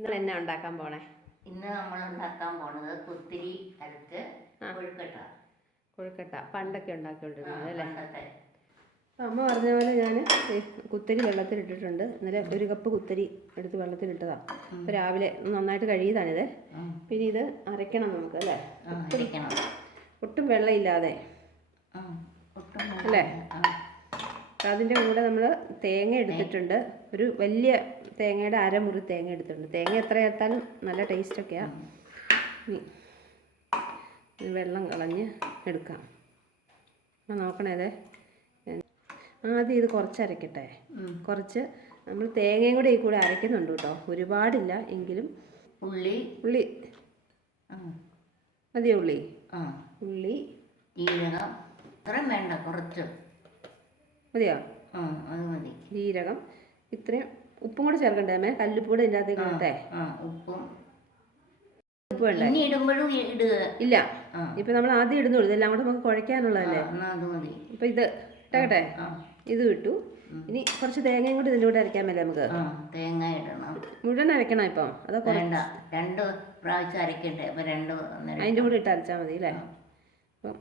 ഇന്നലെ എന്നാ ഉണ്ടാക്കാൻ പോണേ? ഇന്ന് നമ്മൾ ഉണ്ടാക്കാൻ പോണത് കുത്തിരി അരക്ക്. കൊഴുക്കട്ട. കൊഴുക്കട്ട. പണ്ടൊക്കെ ഉണ്ടാക്കിക്കൊണ്ടിരുന്നത് അല്ലേ? അമ്മ പറഞ്ഞ പോലെ ഞാൻ കുത്തരി വെള്ളത്തിലിട്ടിട്ടുണ്ട്. ഇന്നലെ ഒരു കപ്പ് കുത്തരി എടുത്ത് വെള്ളത്തിലിട്ടതാണ് അപ്പോൾ രാവിലെ നന്നായിട്ട് കഴുകിയതാണിത്. പിന്നെ ഇത് അരയ്ക്കണം നമുക്ക് അല്ലേ? ഒട്ടും വെള്ളമില്ലാതെ. അല്ലേ? അതിന്റെ കൂടെ നമ്മൾ തേങ്ങ എടുത്തിട്ടുണ്ട്. ഒരു വലിയ തേങ്ങയുടെ അരമുറി തേങ്ങ എടുത്തിട്ടുണ്ട്. തേങ്ങ എത്ര ചേർത്താലും നല്ല ടേസ്റ്റൊക്കെയാണ് വെള്ളം കളഞ്ഞ് എടുക്കാം. ആ നോക്കണേ അതെ ആദ്യം ഇത് കുറച്ച് അരക്കട്ടെ. കുറച്ച് നമ്മൾ തേങ്ങയും കൂടെ ഈ കൂടെ അരയ്ക്കുന്നുണ്ട് കേട്ടോ. ഒരുപാടില്ല എങ്കിലും ഉള്ളി. ഉള്ളി. മതിയോ ഉള്ളി? ആ. ഉള്ളി. ജീരകം. ഇത്രയും വേണ്ട കുറച്ച്. മതിയോ? ആ അത് മതി. ജീരകം. ഇത്രയും ഉപ്പും കൂടെ ചേർക്കണ്ടേ അമ്മേ? കല്ലുപ്പ് കൂടെ ഇതിന്റെ അകത്തേക്ക് ഇട്ടേ ആ ഉപ്പും. ഉപ്പ് വേണ്ടേ ഇനി ഇടുമ്പോഴും ഇടുക ഇല്ല. ആ. ഇപ്പം നമ്മൾ ആദ്യം ഇടുന്നുള്ളൂ ഇതെല്ലാം കൂടെ നമുക്ക് കുഴയ്ക്കാനുള്ളതല്ലേ? എന്നാ അത് മതി. ഇപ്പം ഇത് ഇട്ടട്ടെ ആ ഇത് ഇട്ടു. ഇനി കുറച്ച് തേങ്ങയും കൂടി ഇതിന്റെ കൂടെ അരയ്ക്കാൻ മേലേ നമുക്ക്? ആ തേങ്ങ ഇടണം. മുഴുവൻ അരയ്ക്കണം ഇപ്പം. അതോ കുറ- വേണ്ട. രണ്ട് പ്രാവശ്യം അരക്കണ്ടേ അപ്പൊ രണ്ട് നേരം അതിന്റെ കൂടെ ഇട്ട് അരച്ചാൽ മതി അല്ലേ? അപ്പം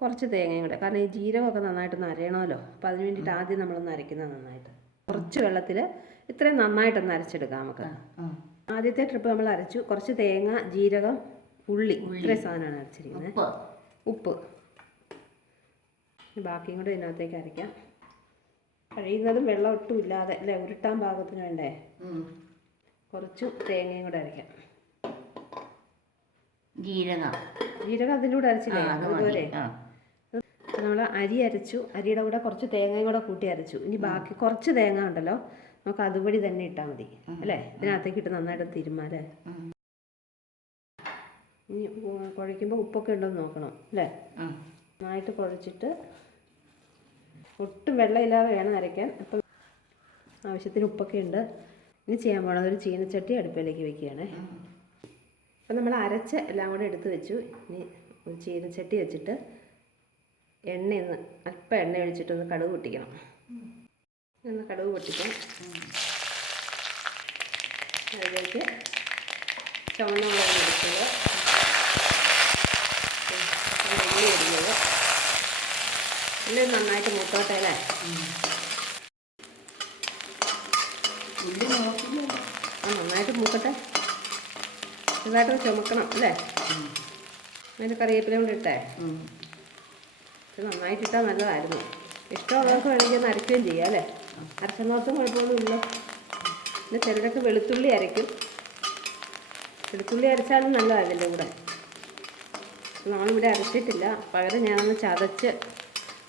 കുറച്ച് തേങ്ങയും കൂടെ. കാരണം ഈ ജീരകമൊക്കെ നന്നായിട്ട് അരയണമല്ലോ അപ്പോൾ അതിന് വേണ്ടിയിട്ട് ആദ്യം നമ്മളൊന്ന് അരയ്ക്കുന്നത് നന്നായിട്ട്. കുറച്ച് വെള്ളത്തിൽ ഇത്രയും നന്നായിട്ടൊന്ന് അരച്ചെടുക്കാം നമുക്ക്. ആദ്യത്തെ ട്രിപ്പ് നമ്മൾ അരച്ചു. കുറച്ച് തേങ്ങ ജീരകം ഉള്ളി ഇത്രയും സാധനമാണ് അരച്ചിരിക്കുന്നത്. ഉപ്പ്. ബാക്കിയും കൂടെ ഇതിനകത്തേക്ക് അരയ്ക്കാം. കഴിയുന്നതും വെള്ളം ഒട്ടും ഇല്ലാതെ അല്ലേ? ഉരുട്ടാൻ പാകത്തിന് വേണ്ടേ. കുറച്ച് തേങ്ങയും കൂടെ അരയ്ക്കാം. ജീരകം. ജീരകം അതിലൂടെ അരച്ചില്ലേ? അതുപോലെ? അരി അരച്ചു അരിയുടെ കൂടെ കുറച്ച് തേങ്ങയും കൂടെ കൂട്ടി അരച്ചു. ഇനി ബാക്കി കുറച്ച് തേങ്ങ ഉണ്ടല്ലോ നമുക്ക് അതുപടി തന്നെ ഇട്ടാൽ മതി. അല്ലേ? ഇതിനകത്തേക്ക് ഇട്ട് നന്നായിട്ട് തിരുമാലേ ഇനി കുഴയ്ക്കുമ്പോൾ ഉപ്പൊക്കെ ഉണ്ടോന്ന് നോക്കണം അല്ലേ? നന്നായിട്ട് കുഴച്ചിട്ട് ഒട്ടും വെള്ളമില്ലാതെ വേണം അരയ്ക്കാൻ. അപ്പം ആവശ്യത്തിന് ഉപ്പൊക്കെ ഉണ്ട്. ഇനി ചെയ്യാൻ പോണത് ഒരു ചീനച്ചട്ടി അടുപ്പിലേക്ക് വെക്കുകയാണേ. അപ്പം നമ്മൾ അരച്ച് എല്ലാം കൂടെ എടുത്ത് വെച്ചു. ഇനി ഒരു ചീനച്ചട്ടി വെച്ചിട്ട് എണ്ണയൊന്ന് അല്പം എണ്ണ ഒഴിച്ചിട്ടൊന്ന് കടുക് പൊട്ടിക്കണം. ഒന്ന് കടുക് പൊട്ടിക്കാം. അതിലേക്ക് ചുവന്ന മുളക് എടുക്കുക ഉള്ളി ഇടുന്നത് ഉള്ളി നന്നായിട്ട് മൂത്തോട്ടെ അല്ലേ ഉള്ളി നോക്കില്ല ആ നന്നായിട്ട് മൂക്കട്ടെ. ചെറുതായിട്ട് ചുമക്കണം അല്ലേ? അതിന്റെ കറിവേപ്പില കൊണ്ട് ഇട്ടേ. ഉം. നന്നായി കിട്ടാൻ നല്ലതായിരുന്നു. ഇഷ്ടമുള്ളവർക്ക് വേണമെങ്കിൽ ഒന്ന് അരയ്ക്കുകയും ചെയ്യാം അല്ലേ? അരച്ചെന്നോർത്തും കുഴപ്പമൊന്നുമില്ല പിന്നെ ചിലരൊക്കെ വെളുത്തുള്ളി അരയ്ക്കും. വെളുത്തുള്ളി അരച്ചാലും നല്ലതാണ് ഇതിന്റെ കൂടെ. നമ്മളിവിടെ അരച്ചിട്ടില്ല. പകരം ഞാനൊന്ന് ചതച്ച്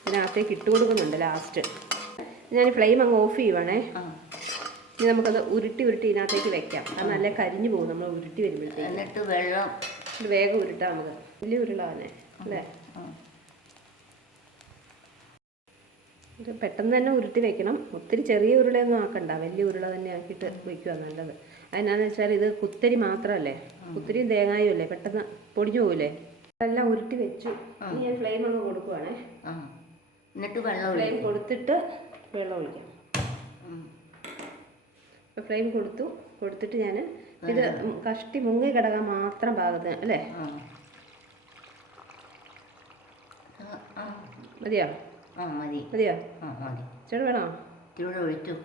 ഇതിനകത്തേക്ക് ഇട്ട് കൊടുക്കുന്നുണ്ട് ലാസ്റ്റ്. ഞാൻ ഫ്ലെയിം അങ്ങ് ഓഫ് ചെയ്യുവാണേ. ഇനി നമുക്കത് ഉരുട്ടി ഉരുട്ടി ഇതിനകത്തേക്ക് വെക്കാം. അത് നല്ല കരിഞ്ഞു പോകും നമ്മൾ ഉരുട്ടി വരുമ്പോഴത്തേക്ക്. എന്നിട്ട് വെള്ളം. വേഗം ഉരുട്ടാം നമുക്ക്. വലിയ ഉരുളാവനെ അല്ലേ ആ. ഇത് പെട്ടെന്ന് തന്നെ ഉരുട്ടി വെക്കണം. ഒത്തിരി ചെറിയ ഉരുളയൊന്നും ആക്കണ്ട. വലിയ ഉരുള തന്നെ ആക്കിയിട്ട് വയ്ക്കുക നല്ലത്. അതിനാന്ന് വെച്ചാൽ ഇത് കുത്തരി മാത്രമല്ലേ കുത്തരിയും തേങ്ങായും അല്ലേ? പെട്ടെന്ന് പൊടിഞ്ഞു പോകില്ലേ എല്ലാം ഉരുട്ടി വെച്ചു. ഞാൻ ഫ്ലെയിം അങ്ങ് കൊടുക്കുവാണേ. എന്നിട്ട് വെള്ളം ഫ്ലെയിം കൊടുത്തിട്ട് വെള്ളം ഒഴിക്കാം. ഇപ്പം ഫ്ലെയിം കൊടുത്തു. കൊടുത്തിട്ട് ഞാൻ ഇത് കഷ്ടി മുങ്ങി കിടക്കാൻ മാത്രം പാകത്തിന് അല്ലേ. മതിയോ? ആ മതി. മതിയോ? ആ മതി. വേണോ? ഒഴിച്ചു.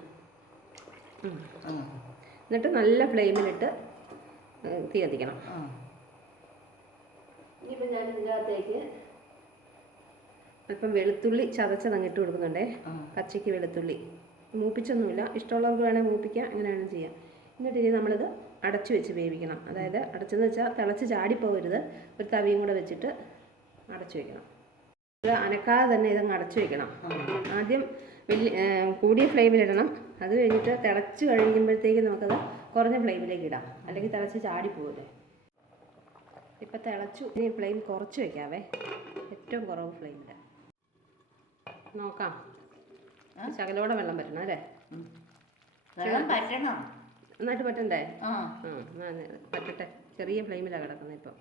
എന്നിട്ട് നല്ല ഫ്ലെയിമിലിട്ട് തീ കത്തിക്കണം. ഇനിയിപ്പോൾ ഞാൻ അല്പം വെളുത്തുള്ളി ചതച്ചതങ്ങ് ഇട്ട് കൊടുക്കുന്നുണ്ടേ. പച്ചയ്ക്ക് വെളുത്തുള്ളി. മൂപ്പിച്ചൊന്നുമില്ല. ഇഷ്ടമുള്ളവർക്ക് വേണേൽ മൂപ്പിക്കാം. അങ്ങനെയാണ് വേണം ചെയ്യാം. എന്നിട്ട് ഇനി നമ്മളിത് അടച്ചു വെച്ച് വേവിക്കണം. അതായത് അടച്ചെന്ന് വെച്ചാൽ തിളച്ച് ചാടിപ്പോകരുത്. ഒരു തവിയും കൂടെ വെച്ചിട്ട് അടച്ചു വെക്കണം. അനക്കാതെ തന്നെ ഇതങ്ങ് അടച്ചു വെക്കണം. ആദ്യം വലിയ കൂടിയ ഫ്ലെയിമിലിടണം അത് കഴിഞ്ഞിട്ട് തിളച്ച് കഴിയുമ്പോഴത്തേക്ക് നമുക്കത് കുറഞ്ഞ ഫ്ലെയിമിലേക്ക് ഇടാം. അല്ലെങ്കിൽ തിളച്ച് ചാടിപ്പോകില്ലേ ഇപ്പം തിളച്ചു. ഇനി ഫ്ലെയിം കുറച്ച് വെക്കാവേ. ഏറ്റവും കുറവ് ഫ്ലെയിമിൽ നോക്കാം. ശകലോടെ വെള്ളം പറ്റണം അല്ലേ? വെള്ളം പറ്റണം. നന്നായിട്ട് പറ്റണ്ടേ? ആ. പറ്റട്ടെ. ചെറിയ ഫ്ലെയിമിലാണ് കിടക്കുന്നത് ഇപ്പം.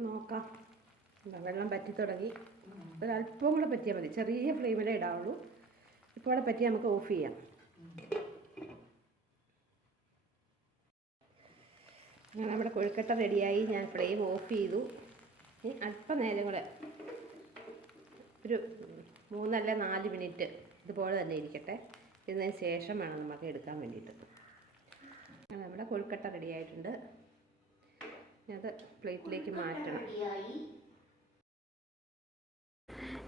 നോക്കാം. വെള്ളം പറ്റി തുടങ്ങി. ഒരല്പം കൂടെ പറ്റിയാൽ മതി. ചെറിയ ഫ്ലെയിമിലേ ഇടാവുള്ളൂ. ഇപ്പോൾ അവിടെ പറ്റി നമുക്ക് ഓഫ് ചെയ്യാം. അങ്ങനെ നമ്മുടെ കൊഴുക്കട്ട റെഡിയായി. ഞാൻ ഫ്ലെയിം ഓഫ് ചെയ്തു. ഇനി അല്പനേരം കൂടെ. ഒരു മൂന്നല്ല നാല് മിനിറ്റ് ഇതുപോലെ തന്നെ ഇരിക്കട്ടെ. ഇതിന് ശേഷം വേണം നമുക്ക് എടുക്കാൻ വേണ്ടിയിട്ട്. നമ്മുടെ കൊഴുക്കട്ട റെഡിയായിട്ടുണ്ട്. അത് പ്ലേറ്റിലേക്ക് മാറ്റണം.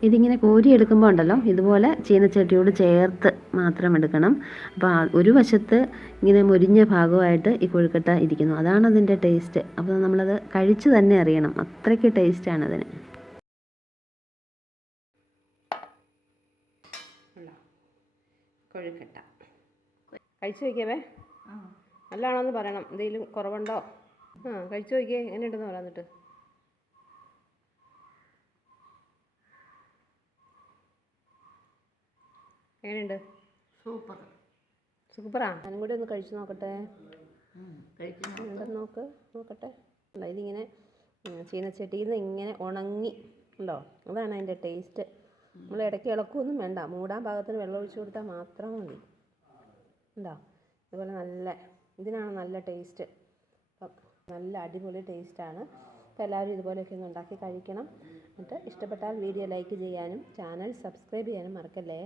ഇതിങ്ങനെ കോരി എടുക്കുമ്പോൾ ഉണ്ടല്ലോ ഇതുപോലെ ചീനച്ചട്ടിയോട് ചേർത്ത് മാത്രം എടുക്കണം. അപ്പോൾ ഒരു വശത്ത് ഇങ്ങനെ മുരിഞ്ഞ ഭാഗമായിട്ട് ഈ കൊഴുക്കട്ട ഇരിക്കുന്നു. അതാണ് അതിന്റെ ടേസ്റ്റ് അപ്പോൾ നമ്മളത് കഴിച്ച് തന്നെ അറിയണം. അത്രയ്ക്ക് ടേസ്റ്റാണ് അതിന്. കൊഴുക്കട്ട. കഴിച്ചു വയ്ക്കാവേ നല്ലതാണോ എന്ന് പറയണം. എന്തെങ്കിലും കുറവുണ്ടോ? ആ കഴിച്ചു നോക്കിയേ എങ്ങനെയുണ്ടെന്ന് പറയാം എന്നിട്ട്. എങ്ങനെയുണ്ട്? സൂപ്പർ. സൂപ്പറാ? ഞാനും കൂടി ഒന്ന് കഴിച്ചു നോക്കട്ടെ. ഉണ്ടെന്ന് നോക്ക്. നോക്കട്ടെ. ഇതിങ്ങനെ ചീനച്ചട്ടിയിൽ നിന്ന് ഇങ്ങനെ ഉണങ്ങി ഉണ്ടോ? അതാണ് അതിന്റെ ടേസ്റ്റ്. നമ്മൾ ഇടയ്ക്ക് ഇളക്കൊന്നും വേണ്ട. മൂടാൻ പാകത്തിന് വെള്ളം ഒഴിച്ചു കൊടുത്താൽ മാത്രം മതി. ഉണ്ടോ? അതുപോലെ നല്ല ഇതിനാണ് നല്ല ടേസ്റ്റ്. നല്ല അടിപൊളി ടേസ്റ്റാണ്. അപ്പോൾ എല്ലാവരും ഇതുപോലെയൊക്കെ ഒന്ന് ഉണ്ടാക്കി കഴിക്കണം. എന്നിട്ട് ഇഷ്ടപ്പെട്ടാൽ വീഡിയോ ലൈക്ക് ചെയ്യാനും ചാനൽ സബ്സ്ക്രൈബ് ചെയ്യാനും മറക്കല്ലേ?